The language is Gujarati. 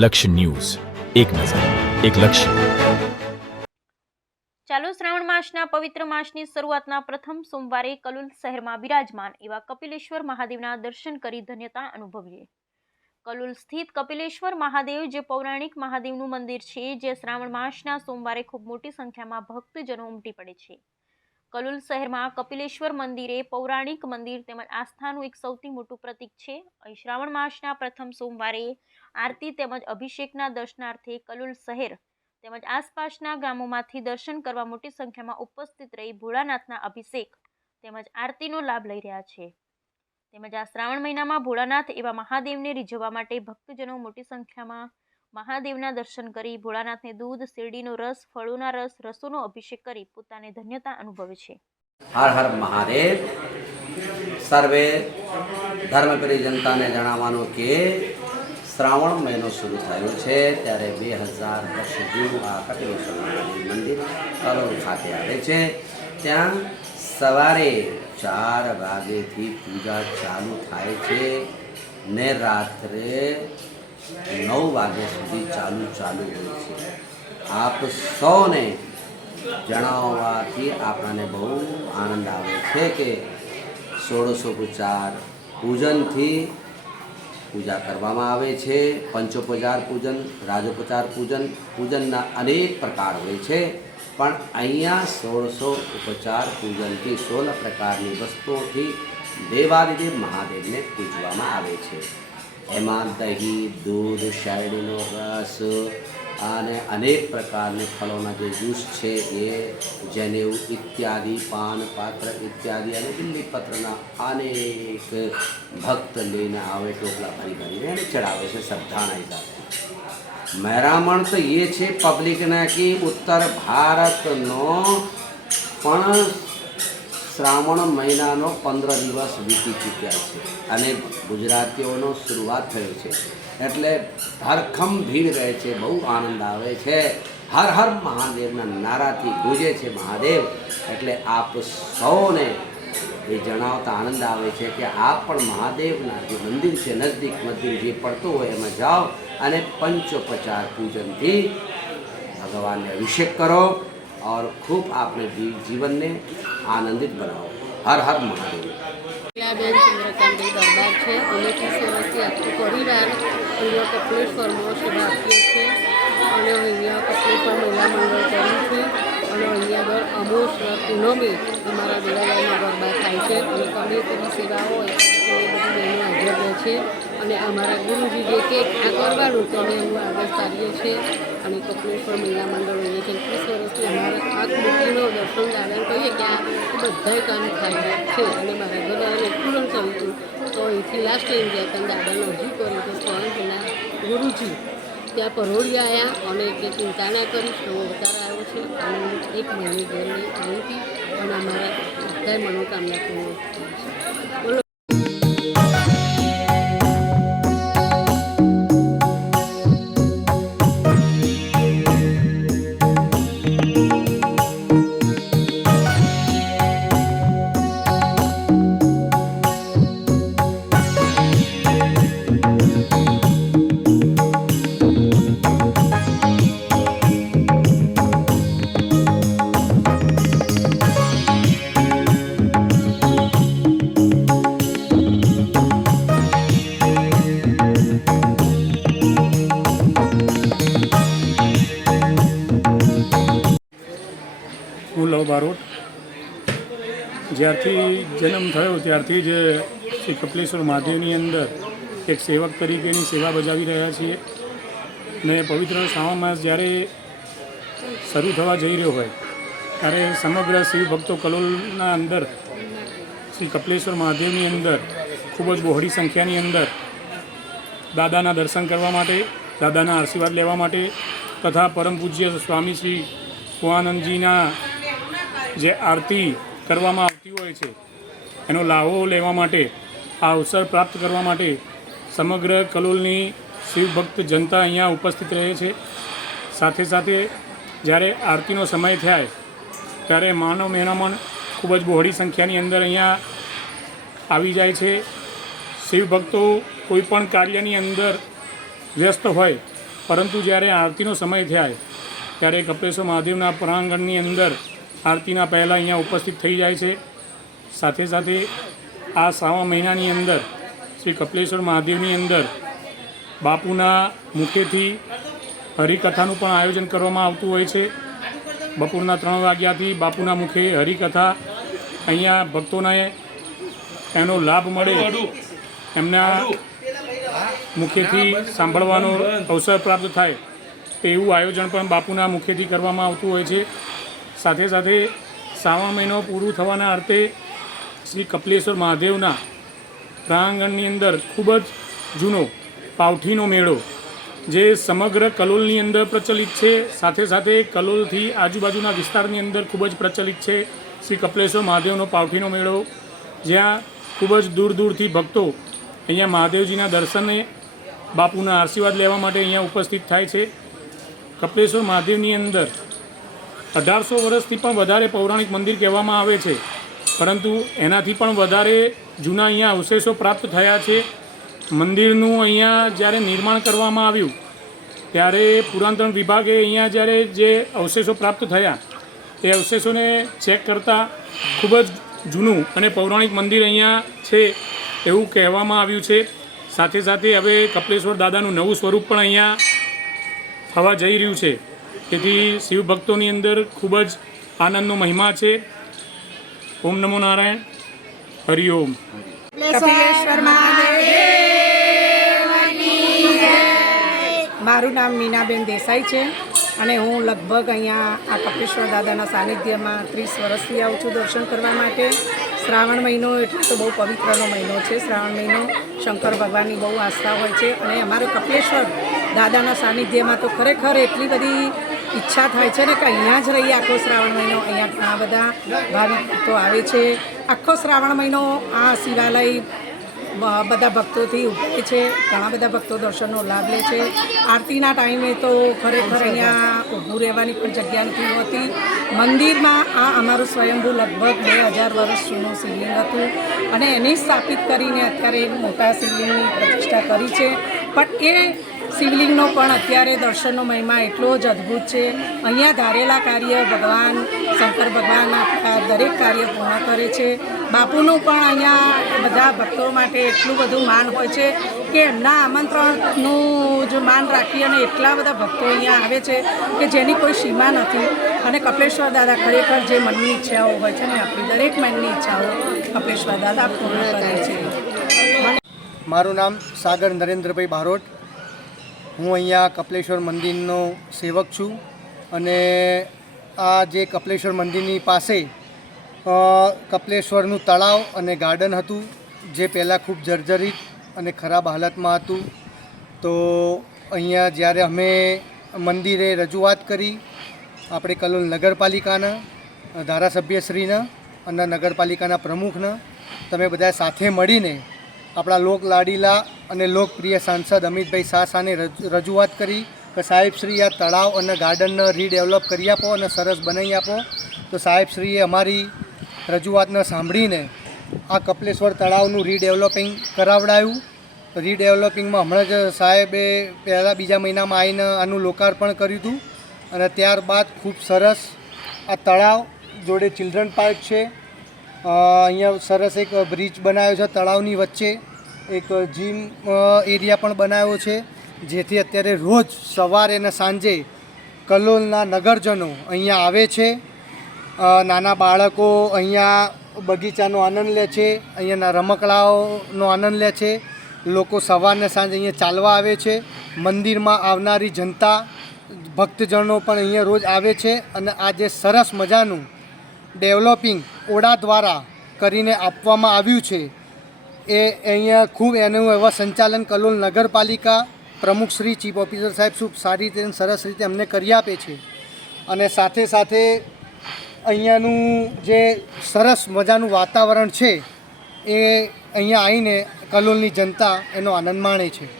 લક્ષ્ય ન્યૂઝ. એક નજર, એક લક્ષ્ય. ચાલુ શ્રાવણ માસના પવિત્ર માસની શરૂઆતના પ્રથમ સોમવારે કલુલ શહેરમાં બિરાજમાન એવા કપિલેશ્વર મહાદેવના દર્શન કરી ધન્યતા અનુભવીએ. કલુલ સ્થિત કપિલેશ્વર મહાદેવ, જે પૌરાણિક મહાદેવનું મંદિર છે, જે શ્રાવણ માસના સોમવારે ખૂબ મોટી સંખ્યામાં ભક્તજનો ઉમટી પડે છે. કલુલ શહેરમાં કપિલેશ્વર મંદિરે પૌરાણિક મંદિર તેમજ આસ્થાનું એક સૌથી મોટું પ્રતીક છે. અહીં શ્રાવણ માસના પ્રથમ સોમવારે આરતી તેમજ અભિષેકના દર્શનાર્થે કલુલ શહેર તેમજ આસપાસના ગામોમાંથી દર્શન કરવા મોટી સંખ્યામાં ઉપસ્થિત રહી ભોળાનાથના અભિષેક તેમજ આરતીનો લાભ લઈ રહ્યા છે. તેમજ આ શ્રાવણ મહિનામાં ભોળાનાથ એવા મહાદેવને રીઝવવા માટે ભક્તજનો મોટી સંખ્યામાં મહાદેવના દર્શન કરી ભોળાનાથને દૂધ, શેરડીનો રસ, ફળોના રસ, રસોનો અભિષેક કરી પોતાને ધન્યતા અનુભવે છે. હર હર મહાદેવ. સર્વે ધર્મપ્રિય જનતાને જણાવવાનું કે શ્રાવણ મહિનો શરૂ થયો છે ત્યારે બે હજાર વર્ષ જૂનું આ કટેશ્વર મંદિર કલોલ ખાતે આવે છે. ત્યાં સવારે ચાર વાગેથી પૂજા ચાલુ થાય છે ને રાત્રે નવ વાગ્યા સુધી ચાલુ ચાલુ હોય છે. આપ સૌને જણાવવાથી આપણને બહુ આનંદ આવે છે કે ષોડશોપચાર પૂજનથી પૂજા કરવામાં આવે છે. પંચોપચાર પૂજન, રાજોપચાર પૂજન, પૂજનના અનેક પ્રકાર હોય છે. પણ અહીંયા સોળસો ઉપચાર પૂજનથી સોળ પ્રકારની વસ્તુઓથી દેવાદિદેવ મહાદેવને પૂજવામાં આવે છે. એમાં દહીં દૂધ શેરડીનો રસ અને અનેક પ્રકારના ફળોના જે જ્યુસ છે એ જનેવ ઇત્યાદિ પાન પાત્ર ઇત્યાદિ અને બિલ્લીપત્રના અનેક ભક્ત લઈને આવે, ટોપલા ભરી ભરીને એને ચડાવે છે શ્રદ્ધાના હિસાબે. મહેરામણ તો એ છે પબ્લિકના કે ઉત્તર ભારતનો પણ શ્રાવણ મહિનાનો પંદર દિવસ વીતી ચૂક્યા છે અને ગુજરાતીઓનો શરૂઆત થયો છે. એટલે હરખમ ભીડ રહે છે, બહુ આનંદ આવે છે. હર હર મહાદેવના નારાથી ગુજે છે મહાદેવ. એટલે આપ સૌને એ જણાવતા આનંદ આવે છે કે આપ પણ મહાદેવના જે મંદિર છે, નજદીક મંદિર જે પડતું હોય એમાં જાઓ અને પંચોપચાર પૂજનથી ભગવાનને અભિષેક કરો. और खूब आपने જી- જીવનને આનંદિત બનાવો હર હર મહાદેવ બેન ચંદ્રકાંતભાઈ દરબાર છે અમે ત્રીસ વર્ષથી આખું પરિવાર અહીંયા કપિલેશ્વરમાં સેવા આપીએ છીએ અને અહીંયા કપિલેશ્વર મહિલા મંડળ કર્યું છે અને અહીંયા દર અમોસ પૂનમે અમારા દેરાલાઈમાં ગરબા થાય છે અને કડી તેની સેવા હોય તો એ બધી બહેનો હાજર છે. અને અમારા ગુરુજી જે કે આ કરવાનું તો અમે એનું આગળ સારીએ છીએ. અને કપલેશ્વર મહિલા મંડળ અહીંયા છે. ત્રીસ વર્ષથી અમારા આ મૂર્તિનો દર્શન દાદા કહીએ કે આ બધાય કામ થાય છે. અને મારા ઘરવાળાને પૂરણ કર્યું હતું તો અહીંથી લાસ્ટ ટાઈમ ગયા હતા દાદાને હજુ કર્યું તો સ્વામીના ગુરુજી ત્યાં પરોળી આવ્યા અને ચિંતા ના કરી નવો અવતાર આવ્યો છે. અને એક મહિને ઘરે આવી હતી અને અમારા બધા મનોકામના પૂર્ણ બોલો. જ્યારથી જન્મ થયો, ત્યારથી જ શ્રી કપિલેશ્વર મહાદેવની અંદર એક સેવક તરીકેની સેવા બજાવી રહ્યા છીએ. ને પવિત્ર શ્રાવણ માસ જ્યારે શરૂ થવા જઈ રહ્યો હોય, ત્યારે સમગ્ર શિવ ભક્તો કલોલના અંદર, શ્રી કપિલેશ્વર મહાદેવની અંદર, ખૂબ જ બહોળી સંખ્યાની અંદર દાદાના દર્શન કરવા માટે, દાદાના આશીર્વાદ લેવા માટે તથા પરમ પૂજ્ય સ્વામી શ્રી કુવાનંદજીના જે આરતી કરવામાં આવતી હોય છે. એનો લાભો લેવા માટે, આ અવસર પ્રાપ્ત કરવા માટે સમગ્ર કલોલની શિવભક્ત જનતા અહીંયા ઉપસ્થિત રહે છે. સાથે સાથે જ્યારે આરતીનો સમય થાય, ત્યારે માનવ મહેરામણ ખૂબ જ બહોળી સંખ્યાની અંદર અહીંયા આવી જાય છે. શિવભક્તો કોઈપણ કાર્યની અંદર વ્યસ્ત હોય, પરંતુ જ્યારે આરતીનો સમય થાય, ત્યારે કપિલેશ્વર મહાદેવના પ્રાંગણની અંદર આરતીના પહેલાં અહીંયા ઉપસ્થિત થઈ જાય છે. સાથે સાથે આ શ્રાવણ મહિનાની અંદર શ્રી કપિલેશ્વર મહાદેવની અંદર બાપુના મુખેથી હરિકથાનું પણ આયોજન કરવામાં આવતું હોય છે. બપોરના ત્રણ વાગ્યાથી બાપુના મુખે હરિકથા અહીંયા ભક્તોને એનો લાભ મળે એમના મુખેથી સાંભળવાનો અવસર પ્રાપ્ત થાય એવું આયોજન પણ બાપુના મુખેથી કરવામાં આવતું હોય છે. સાથે સાથે સાવા મહિનો પૂરું થવાના અર્થે શ્રી કપિલેશ્વર મહાદેવના પ્રાંગણની અંદર ખૂબ જ જૂનો પાવઠીનો મેળો, જે સમગ્ર કલોલની અંદર પ્રચલિત છે. સાથે સાથે કલોલથી આજુબાજુના વિસ્તારની અંદર ખૂબ જ પ્રચલિત છે શ્રી કપિલેશ્વર મહાદેવનો પાવઠીનો મેળો. જ્યાં ખૂબ જ દૂર દૂરથી ભક્તો અહીંયા મહાદેવજીના દર્શને બાપુના આશીર્વાદ લેવા માટે અહીંયા ઉપસ્થિત થાય છે. કપિલેશ્વર મહાદેવની અંદર અઢારસો વર્ષથી પણ વધારે પૌરાણિક મંદિર કહેવામાં આવે છે. પરંતુ એનાથી પણ વધારે જૂના અહીંયા અવશેષો પ્રાપ્ત થયા છે. મંદિરનું અહીંયા જ્યારે નિર્માણ કરવામાં આવ્યું, ત્યારે પુરાતન વિભાગે અહીંયા જ્યારે જે અવશેષો પ્રાપ્ત થયા, તે અવશેષોને ચેક કરતાં ખૂબ જ જૂનું અને પૌરાણિક મંદિર અહીંયા છે એવું કહેવામાં આવ્યું છે. સાથે સાથે હવે કપિલેશ્વર દાદાનું નવું સ્વરૂપ પણ અહીંયા થવા જઈ રહ્યું છે. તેથી શિવ ભક્તોની અંદર ખૂબ જ આનંદનો મહિમા છે. ઓમ નમો નારાયણ. હરિઓમ મારું નામ મીનાબેન દેસાઈ છે અને હું લગભગ અહીંયા આ કપિલેશ્વર દાદાના સાનિધ્યમાં ત્રીસ વર્ષથી આવું છું દર્શન કરવા માટે. શ્રાવણ મહિનો એટલે તો બહુ પવિત્રનો મહિનો છે. શ્રાવણ મહિનો શંકર ભગવાનની બહુ આસ્થા હોય છે અને અમારે કપિલેશ્વર દાદાના સાનિધ્યમાં તો ખરેખર એટલી બધી ઈચ્છા થાય છે ને કે અહીંયા જ રહીએ આખો શ્રાવણ મહિનો. અહીંયા ઘણા બધા ભાવિક ભક્તો આવે છે. આખો શ્રાવણ મહિનો આ શિવાલય બધા ભક્તોથી ઉભરાય છે. ઘણા બધા ભક્તો દર્શનનો લાભ લે છે. આરતીના ટાઈમે તો ખરેખર અહીંયા ઊભું રહેવાની પણ જગ્યા નથી હોતી. મંદિરમાં આ અમારું સ્વયંભૂ લગભગ બે હજાર વર્ષ જૂનું શિવલિંગ હતું અને એને સ્થાપિત કરીને અત્યારે મોટા શિવલિંગની પ્રતિષ્ઠા કરી છે. પણ એ શિવલિંગનો પણ અત્યારે દર્શનનો મહિમા એટલો જ અદ્ભુત છે. અહીંયા ધારેલા કાર્ય ભગવાન, શંકર ભગવાન આપણા દરેક કાર્ય પૂર્ણ કરે છે. બાપુનું પણ અહીંયા બધા ભક્તો માટે એટલું બધું માન હોય છે કે એમના આમંત્રણનું જો માન રાખી અને એટલા બધા ભક્તો અહીંયા આવે છે કે જેની કોઈ સીમા નથી. અને કપિલેશ્વર દાદા ખરેખર જે મનની ઈચ્છાઓ હોય છે ને આપણી દરેક મનની ઈચ્છાઓ કપિલેશ્વર દાદા પૂર્ણ કરે છે. મારું નામ સાગર નરેન્દ્રભાઈ બારોટ. હું અહીંયા કપલેશ્વર મંદિરનો સેવક છું અને આ જે કપલેશ્વર મંદિરની પાસે કપલેશ્વરનું તળાવ અને ગાર્ડન હતું, જે પહેલાં ખૂબ જર્જરિત અને ખરાબ હાલતમાં હતું. તો અહીંયા જ્યારે અમે મંદિરે રજૂઆત કરી, આપણે કલોલ નગરપાલિકાના, ધારાસભ્યશ્રીના અને નગરપાલિકાના પ્રમુખના, તમે બધા સાથે મળીને આપણા લોક લાડીલા અને લોકપ્રિય સાંસદ અમિતભાઈ શાહ સાને રજૂઆત કરી કે સાહેબશ્રી આ તળાવ અને ગાર્ડનને રીડેવલપ કરી આપો અને સરસ બનાવી આપો. તો સાહેબશ્રીએ અમારી રજૂઆતને સાંભળીને આ કપલેશ્વર તળાવનું રીડેવલપિંગ કરાવડાયું. રીડેવલપિંગમાં હમણાં જ સાહેબે પહેલાં બીજા મહિનામાં આવીને આનું લોકાર્પણ કર્યું હતું અને ત્યારબાદ ખૂબ સરસ આ તળાવ જોડે ચિલ્ડ્રન પાર્ક છે. અહીંયા સરસ એક બ્રિજ બનાવ્યો છે તળાવની વચ્ચે. એક જીમ એરિયા પણ બનાવ્યો છે, જેથી અત્યારે રોજ સવારે અને સાંજે કલોલના નગરજનો અહીંયા આવે છે. નાના બાળકો અહીંયા બગીચાનો આનંદ લે છે, અહીંયાના રમકડાઓનો આનંદ લે છે. લોકો સવારને સાંજે અહીંયા ચાલવા આવે છે. મંદિરમાં આવનારી જનતા, ભક્તજનો પણ અહીંયા રોજ આવે છે અને આ જે સરસ મજાનું ડેવલપિંગ ઓડા દ્વારા કરીને આપવામાં આવ્યું છે એ અહીંયા ખૂબ એનું એવા સંચાલન કલોલ નગરપાલિકા પ્રમુખ શ્રી ચીફ ઓફિસર સાહેબ ખૂબ સારી રીતે સરસ રીતે અમને કરી આપે છે. અને સાથે સાથે અહીંયાનું જે સરસ મજાનું વાતાવરણ છે, એ અહીંયા આવીને કલોલની જનતા એનો આનંદ માણે છે.